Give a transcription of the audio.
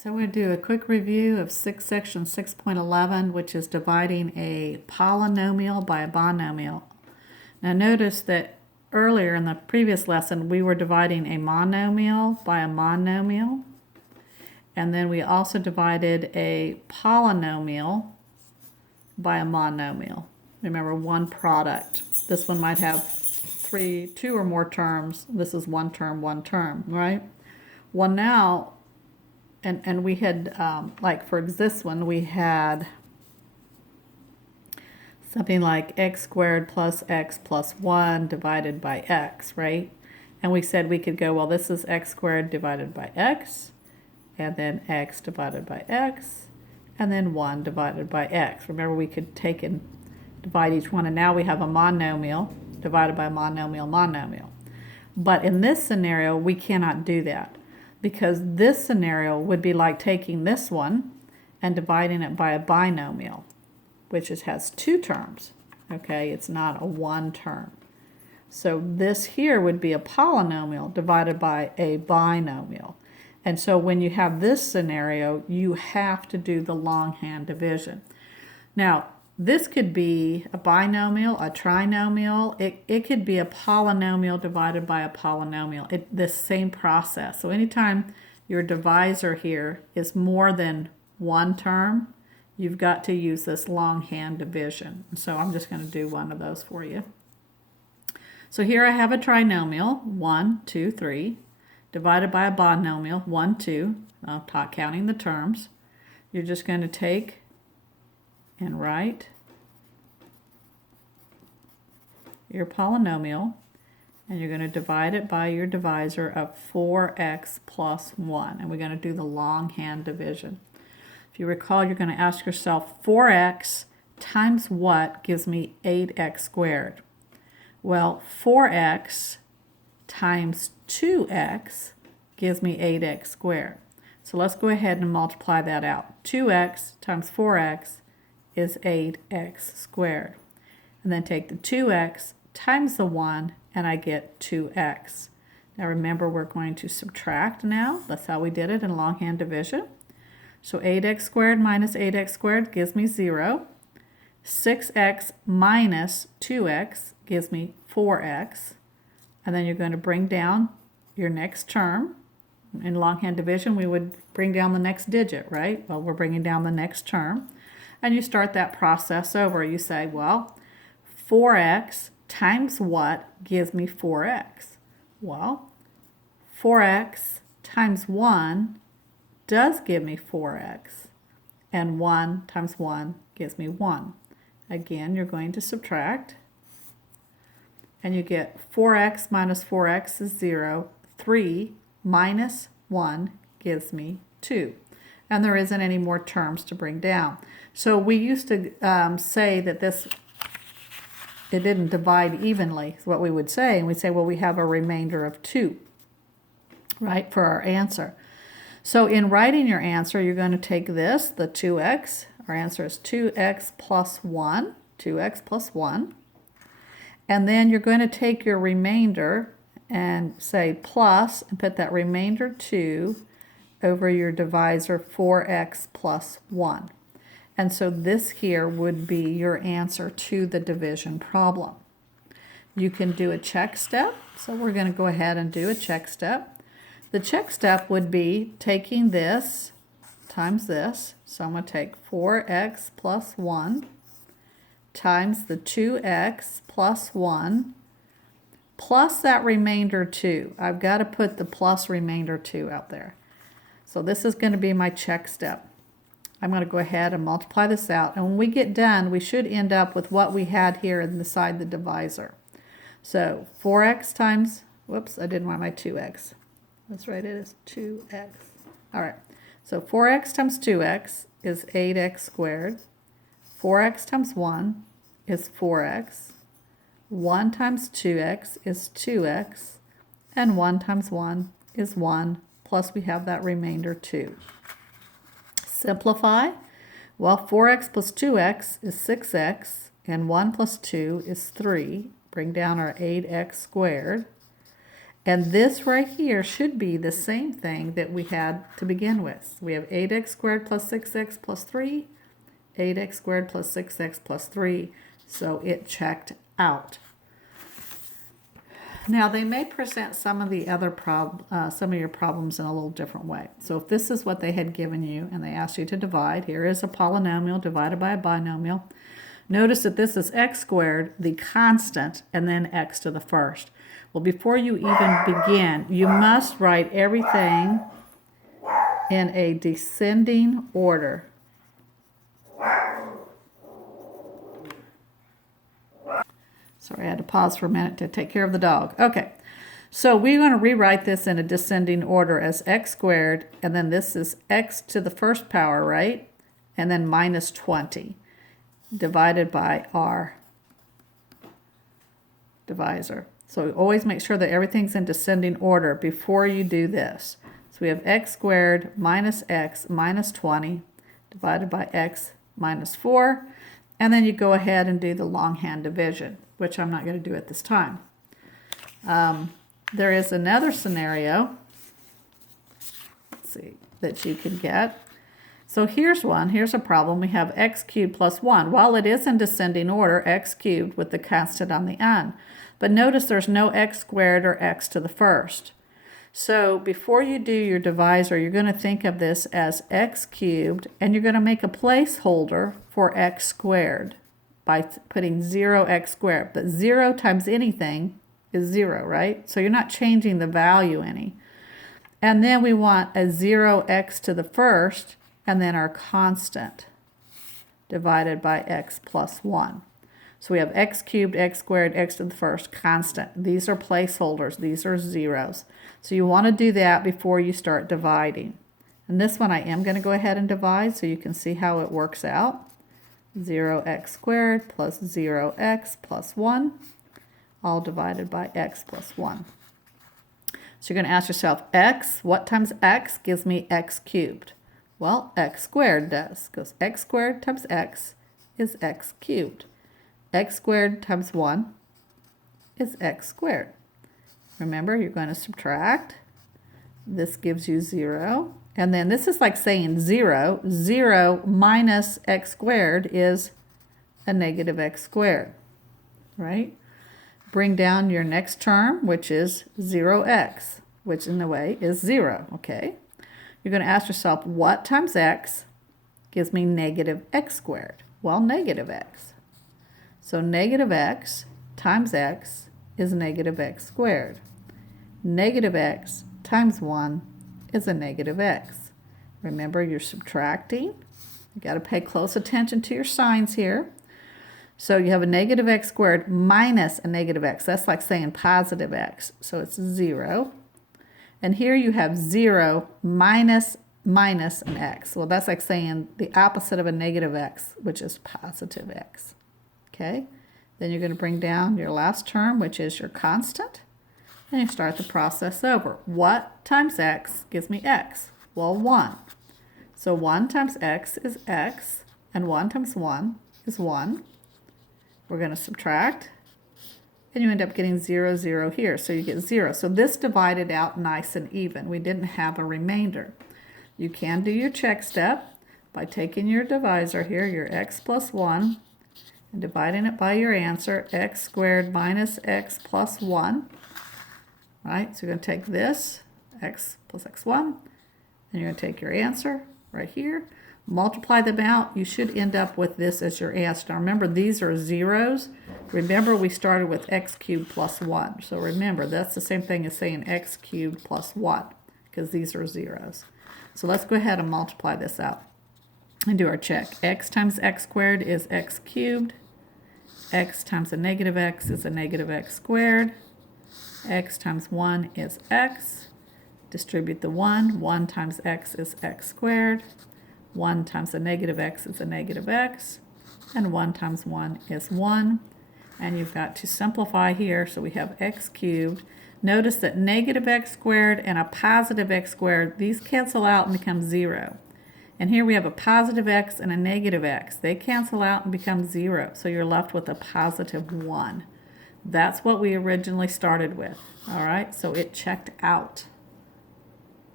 So we'll do a quick review of section 6.11, which is dividing a polynomial by a binomial. Now notice that earlier in the previous lesson, we were dividing a monomial by a monomial. And then we also divided a polynomial by a monomial. Remember, one product. This one might have two or more terms. This is one term, right? Well, now, and we had, like for this one, we had something like x squared plus x plus 1 divided by x, right? And we said we could go, well, this is x squared divided by x, and then x divided by x, and then 1 divided by x. Remember, we could take and divide each one, and now we have a monomial divided by a monomial. But in this scenario, we cannot do that, because this scenario would be like taking this one and dividing it by a binomial, which has two terms, okay? It's not a one term. So this here would be a polynomial divided by a binomial. And so when you have this scenario, you have to do the longhand division. Now, this could be a binomial, a trinomial. It could be a polynomial divided by a polynomial. This same process. So anytime your divisor here is more than one term, you've got to use this longhand division. So I'm just going to do one of those for you. So here I have a trinomial, 1, 2, 3, divided by a binomial, 1, 2. I'm not counting the terms. You're just going to take and write your polynomial, and you're going to divide it by your divisor of 4x plus 1. And we're going to do the longhand division. If you recall, you're going to ask yourself, 4x times what gives me 8x squared? Well, 4x times 2x gives me 8x squared. So let's go ahead and multiply that out. 2x times 4x is 8x squared. And then take the 2x times the 1, and I get 2x. Now remember, we're going to subtract now. That's how we did it in longhand division. So 8x squared minus 8x squared gives me 0. 6x minus 2x gives me 4x. And then you're going to bring down your next term. In longhand division, we would bring down the next digit, right? Well, we're bringing down the next term. And you start that process over. You say, well, 4x times what gives me 4x? Well, 4x times 1 does give me 4x, and 1 times 1 gives me 1. Again, you're going to subtract, and you get 4x minus 4x is 0. 3 minus 1 gives me 2. And there isn't any more terms to bring down. So we used to say that it didn't divide evenly, is what we would say. And we'd say, well, we have a remainder of 2, right, for our answer. So in writing your answer, you're going to take this, the 2x. Our answer is 2x plus 1, 2x plus 1. And then you're going to take your remainder and say plus, and put that remainder 2 over your divisor 4x plus 1. And so this here would be your answer to the division problem. You can do a check step. So we're going to go ahead and do a check step. The check step would be taking this times this. So I'm going to take 4x plus 1 times the 2x plus 1 plus that remainder 2. I've got to put the plus remainder 2 out there. So this is going to be my check step. I'm going to go ahead and multiply this out. And when we get done, we should end up with what we had here inside the divisor. So 4x times, whoops, I didn't want my 2x. That's right, it is 2x. All right, so 4x times 2x is 8x squared. 4x times 1 is 4x. 1 times 2x is 2x. And 1 times 1 is 1, plus we have that remainder 2. Simplify. Well, 4x plus 2x is 6x, and 1 plus 2 is 3. Bring down our 8x squared. And this right here should be the same thing that we had to begin with. We have 8x squared plus 6x plus 3, 8x squared plus 6x plus 3. So it checked out. Now they may present some of the other some of your problems in a little different way. So if this is what they had given you and they asked you to divide, here is a polynomial divided by a binomial. Notice that this is x squared, the constant, and then x to the first. Well, before you even begin, you must write everything in a descending order. Sorry, I had to pause for a minute to take care of the dog. Okay, so we're going to rewrite this in a descending order as x squared, and then this is x to the first power, right? And then minus 20 divided by our divisor. So always make sure that everything's in descending order before you do this. So we have x squared minus x minus 20 divided by x minus 4. And then you go ahead and do the longhand division, which I'm not going to do at this time. There is another scenario, let's see, that you can get. So here's one. Here's a problem. We have x cubed plus 1. While it is in descending order, x cubed with the constant on the end. But notice there's no x squared or x to the first. So before you do your divisor, you're going to think of this as x cubed, and you're going to make a placeholder for x squared by putting 0x squared. But 0 times anything is 0, right? So you're not changing the value any. And then we want a 0x to the first, and then our constant divided by x plus 1. So we have x cubed, x squared, x to the first, constant. These are placeholders. These are zeros. So you want to do that before you start dividing. And this one I am going to go ahead and divide so you can see how it works out. 0x squared plus 0x plus 1, all divided by x plus 1. So you're going to ask yourself, x, what times x gives me x cubed? Well, x squared does, because x squared times x is x cubed. X squared times 1 is x squared. Remember, you're going to subtract. This gives you 0. And then this is like saying 0. 0 minus x squared is a negative x squared, right? Bring down your next term, which is 0x, which in a way is 0, okay? You're going to ask yourself, what times x gives me negative x squared? Well, negative x. So negative x times x is negative x squared. Negative x times 1 is a negative x. Remember, you're subtracting. You got to pay close attention to your signs here. So you have a negative x squared minus a negative x. That's like saying positive x. So it's 0. And here you have 0 minus an x. Well, that's like saying the opposite of a negative x, which is positive x. Okay? Then you're going to bring down your last term, which is your constant. And you start the process over. What times x gives me x? Well, 1. So 1 times x is x, and 1 times 1 is 1. We're going to subtract, and you end up getting 0, 0 here. So you get 0. So this divided out nice and even. We didn't have a remainder. You can do your check step by taking your divisor here, your x plus 1, and dividing it by your answer, x squared minus x plus 1. Right, so you're going to take this, x plus x1, and you're going to take your answer right here, multiply them out. You should end up with this as your answer. Now remember, these are zeros. Remember, we started with x cubed plus 1. So remember, that's the same thing as saying x cubed plus 1, because these are zeros. So let's go ahead and multiply this out and do our check. X times x squared is x cubed. X times a negative x is a negative x squared. X times 1 is x. Distribute the 1. 1 times x is x squared. 1 times a negative x is a negative x. And 1 times 1 is 1. And you've got to simplify here. So we have x cubed. Notice that negative x squared and a positive x squared, these cancel out and become 0. And here we have a positive x and a negative x. They cancel out and become 0. So you're left with a positive 1. That's what we originally started with. All right, so it checked out.